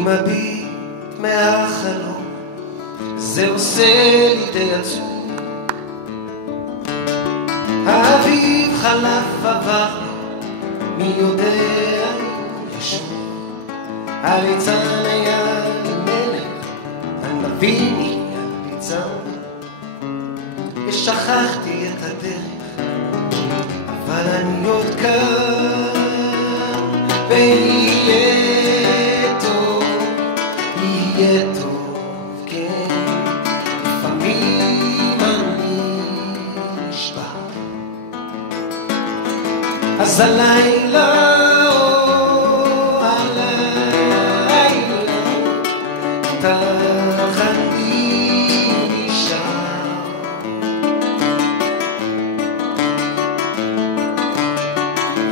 מביט מהחלום, זה עושה לי די עצוב. האביב חלף עבר, מי יודע אם ישוב. הליצן היה למלך, הנביא נהיה ליצן. ושכחתי את הדרך, אבל אני עוד כאן. ויהיה טוב, יהיה טוב, כן. לפעמים אני נשבע, אז הלילה,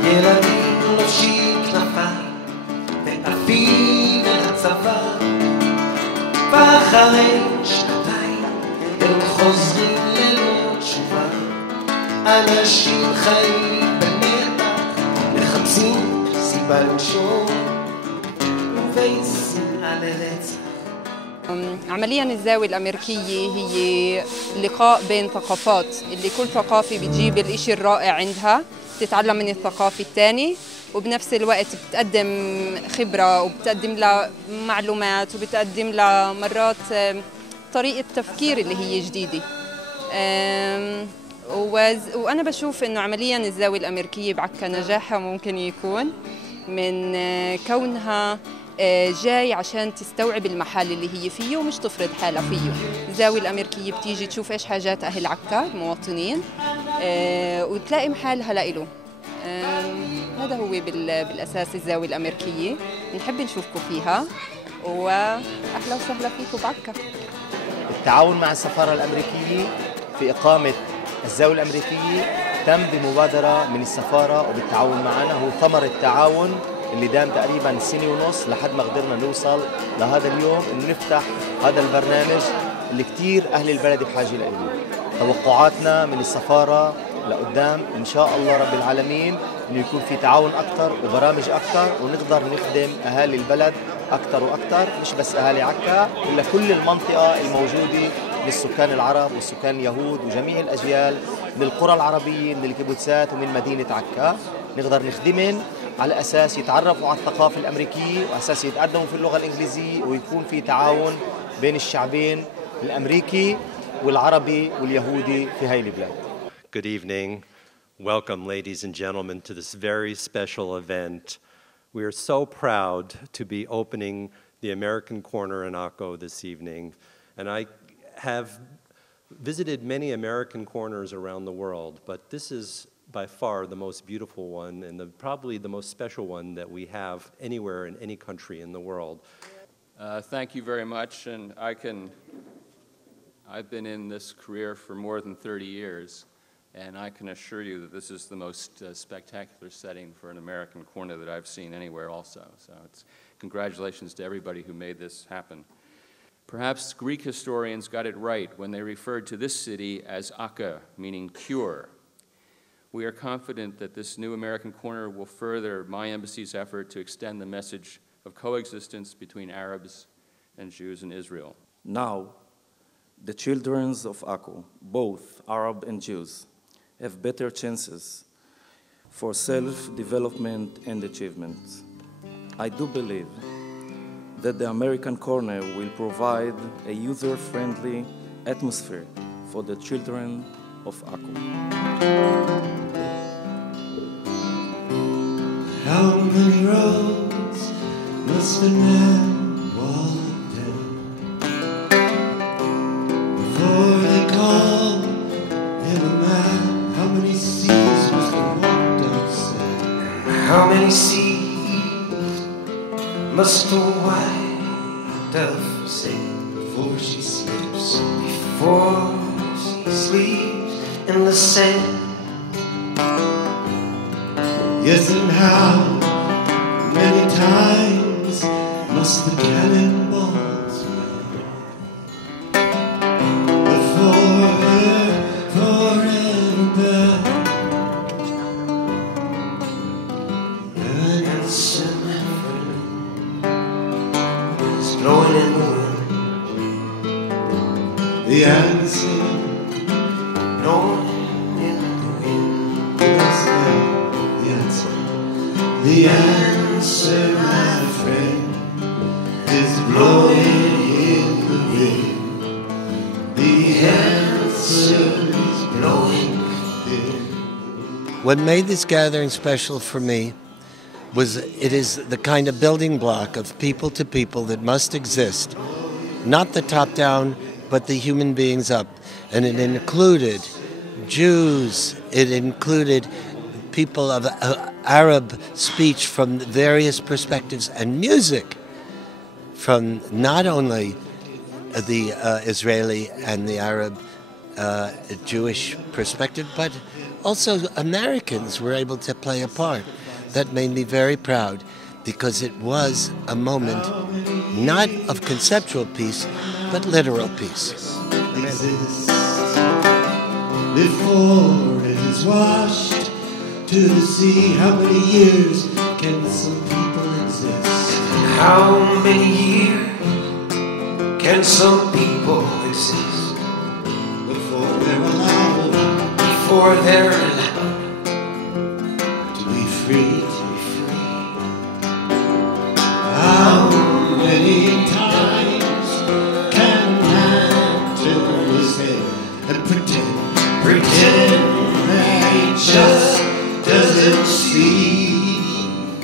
ילדים לובשים כנפיים ועפים אל הצבא, ואחרי שנתיים הם חוזרים ללא תשובה. אנשים חיים במתח, מחפשים סיבה לנשום ובין שנאה לרצח. عملياً الزاوية الأمريكية هي لقاء بين ثقافات، اللي كل ثقافة بتجيب الإشي الرائع عندها، تتعلم من الثقافة الثانية، وبنفس الوقت بتقدم خبرة وبتقدم لها معلومات وبتقدم لها مرات طريقة تفكير اللي هي جديدة. وأنا بشوف إنه عملياً الزاوية الأمريكية بعكا نجاحها ممكن يكون من كونها جاي عشان تستوعب المحل اللي هي فيه ومش تفرض حالها فيه. الزاوية الأمريكية بتيجي تشوف إيش حاجات أهل عكا المواطنين وتلاقي محلها لإله. هذا هو بالأساس الزاوية الأمريكية. نحب نشوفكم فيها وأهلا وسهلا فيكم بعكا. التعاون مع السفارة الأمريكية في إقامة الزاوية الأمريكية تم بمبادرة من السفارة وبالتعاون معنا، هو ثمر التعاون اللي دام تقريبا سنة ونص لحد ما قدرنا نوصل لهذا اليوم انه نفتح هذا البرنامج اللي كتير اهل البلد بحاجة له. توقعاتنا من السفارة لقدام ان شاء الله رب العالمين انه يكون في تعاون اكثر وبرامج اكثر ونقدر نخدم اهالي البلد اكثر واكثر، مش بس اهالي عكا، الا كل المنطقة الموجودة للسكان العرب والسكان اليهود وجميع الاجيال من القرى العربية من الكيبوتسات ومن مدينة عكا، نقدر نخدمهم على أساس يتعرفوا على الثقافة الأمريكية وأساس يتقدموا في اللغة الإنجليزية ويكون في تعاون بين الشعبين الأمريكي والعربي واليهودي في هاي البلاد. Good evening. Welcome, ladies and gentlemen, to this very special event. We are so proud to be opening the American Corner in Akko this evening. And I have visited many American corners around the world, but this is by far the most beautiful one and probably the most special one that we have anywhere in any country in the world. Thank you very much, and I've been in this career for more than 30 years, and I can assure you that this is the most spectacular setting for an American corner that I've seen anywhere also. So congratulations to everybody who made this happen. Perhaps Greek historians got it right when they referred to this city as Akka, meaning cure. We are confident that this new American corner will further my embassy's effort to extend the message of coexistence between Arabs and Jews in Israel. Now, the children of Akko, both Arab and Jews, have better chances for self-development and achievement. I do believe that the American corner will provide a user-friendly atmosphere for the children of Akko. How many roads must a man walk down before they call him a man? How many seas must a woman sail? How many seas must a white dove sail before she sleeps? Before she sleeps in the sand. Yes, and how many times must the cannonballs rain before her forever burn? And answer, my friend, The answer, my friend, is blowing in the wind. The answer is blowing in. What made this gathering special for me was it is the kind of building block of people to people that must exist. Not the top down, but the human beings up. And it included Jews, it included people of Arab speech from various perspectives, and music from not only the Israeli and the Arab Jewish perspective, but also Americans were able to play a part. That made me very proud, because it was a moment not of conceptual peace, but literal peace. Exist before it is washed to the sea. How many years can some people exist? How many years can some people exist before they're allowed? Before they're allowed to be free. How many times can a man turn his head and pretend that he just doesn't see?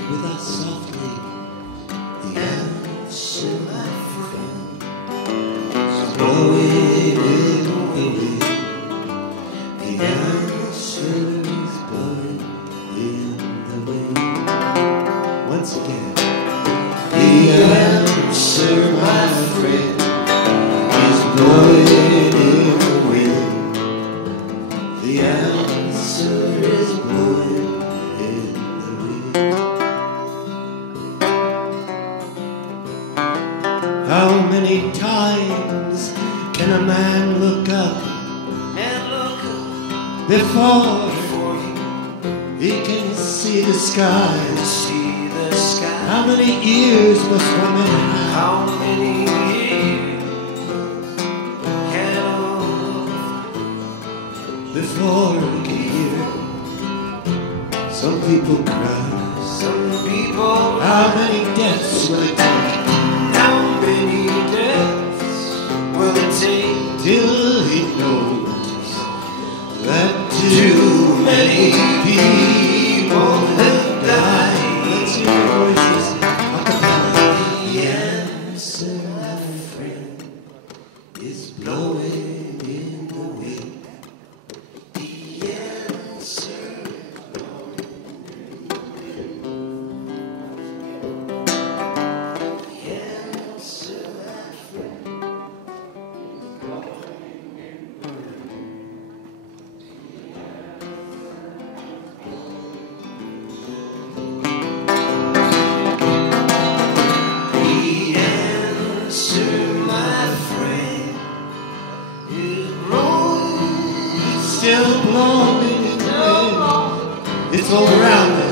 With us softly, the answer, my friend, is blowing in the wind. The answer is blowing in the wind. Once again. The answer, my friend, is blowing in the wind. The answer is blowing in the wind. How many times can a man look up before he can see the sky? How many ears must one man have? How many ears can before he can hear? Some people cry. Some people. How many deaths will it take? How many deaths will it take till he knows that too many people have died? Let's hear your voices. The answer, my friend, is blowing in the wind. The answer is blowing in the wind. The answer, my friend, is blowing in the wind. Still blowing in the wind. It's all around us.